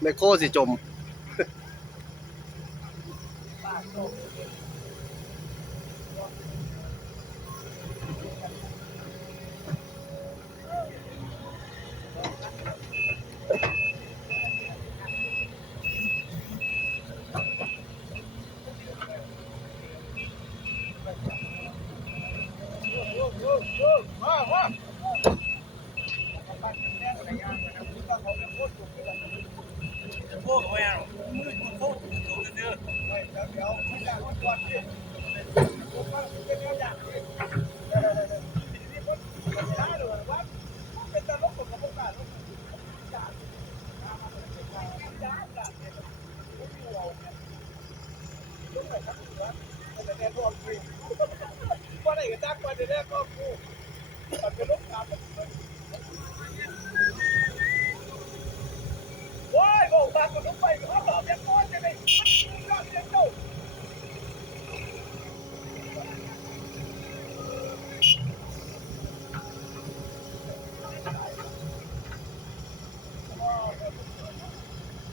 แมคโครสิจม Whoa, whoa, whoa. ว่าได้กระจากไปเดี๋ยวแรกก็กูตัดเป็นลูกตาม Bye.